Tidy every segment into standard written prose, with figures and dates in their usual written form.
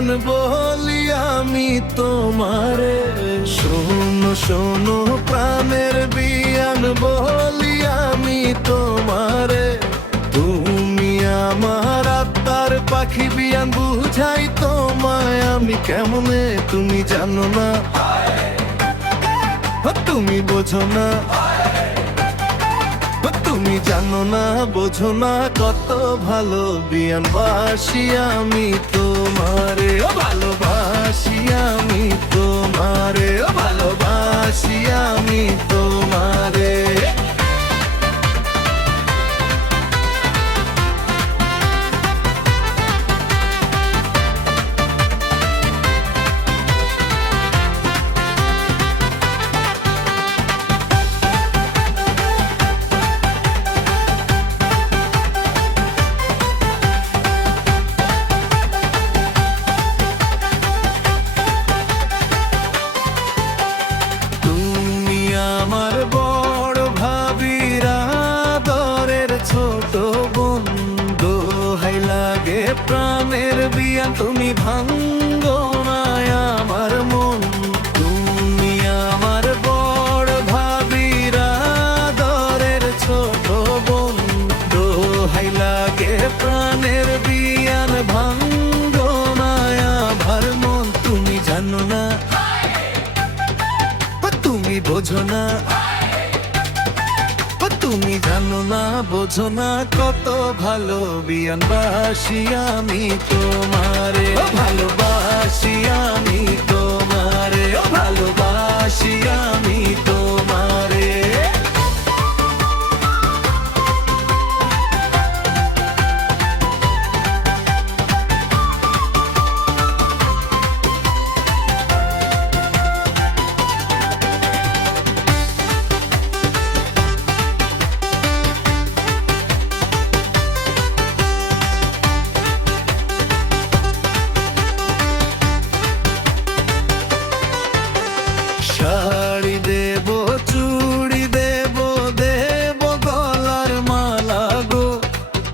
বিয়ান বলি আমি তোমারে, শোনো শোনো প্রাণের বিয়ান বলি আমি তোমারে। তুমি আমার আত্মার পাখি বিয়ান বুঝাই তোমায় আমি কেমনে, তুমি জানো না, তুমি বোঝো না, তুমি জানো না, বোঝো না কত ভালো বিয়ান বাসি আমি তোমারে। ও ভালোবাসি আমি তোমারে, ও ভালোবাসি আমি তোমারে। আমার বড় ভাবির আদরের ছোট বোন, দোহাই লাগে প্রাণের বিয়ান তুমি ভাঙ্গো না আমার মন। তুমি আমার বড় ভাবির আদরের ছোট বোন, দোহাই লাগে প্রাণের বিয়ান ভাঙ্গো না আমার মন। তুমি জানো না, তুমি বোঝো না, তুমি জানো না, বোঝো না কত ভালো বিয়ান বাসি আমি তোমারে। ও ভালোবাসি আমি তোমারে, ও ভালোবাসি আমি তোমারে। শাড়ি দেব, চুড়ি দেব, দেব গলার মালা গো,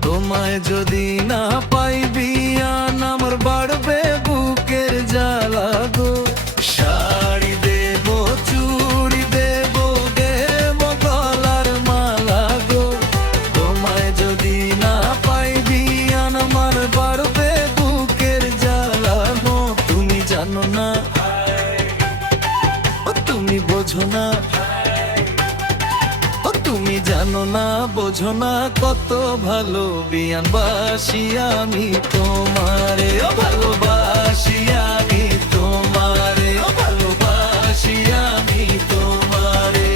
তোমায় যদি না পাই বিয়ান আমার বাড়বে বুকের জ্বালা গো। শাড়ি দেব, চুড়ি দেব, দেব গলার মালা গো, তোমায় যদি না পাই বিয়ান আমার বাড়বে বুকের জ্বালা গো। তুমি জানো না, তুমি বোঝো না, তুমি জানো না, বোঝো না কত ভালো বিয়ান বাসি আমি তোমারে। ও ভালোবাসি আমি তোমারে, ও ভালোবাসি আমি তোমারে।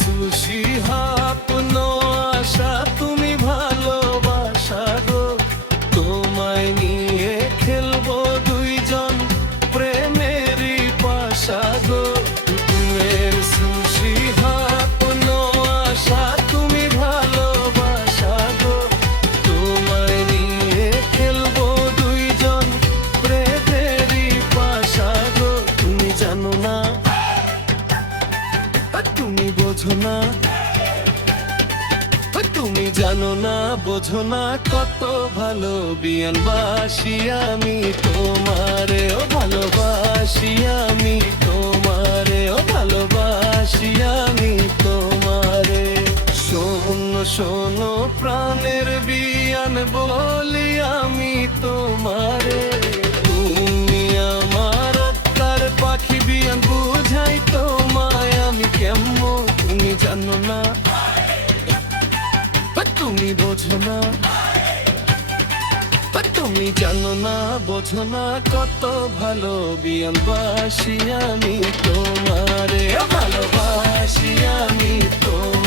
সুশি হাপনো আশা তুমি ভালোবাসা গো, তোমায় নিয়ে খেলবো দুইজন প্রেমেরই পাশা গো। তুমের সুশি হাপনো আশা তুমি ভালোবাসা গো, তোমায় নিয়ে খেলবো দুইজন প্রেমেরই পাশা গো। তুমি জানো না, তুমি বোঝো না, তুমি জানো না, বোঝো না কত ভালো বিয়ান বাসি আমি তোমারে। ও ভালোবাসি আমি তোমারে, ও ভালোবাসি আমি তোমারে। শোনো শোনো প্রাণের বিয়ান বলি আমি তোমারে, তুমি আমার আত্মার পাখি বিয়ান বুঝাই তোমায় আমি কেমন, তুমি জানো না, তুমি বোঝো না, তুমি জানো না, বোঝো না কত ভালো বিয়ান বাসি আমি তোমারে। ভালোবাসি আমি তোমারে।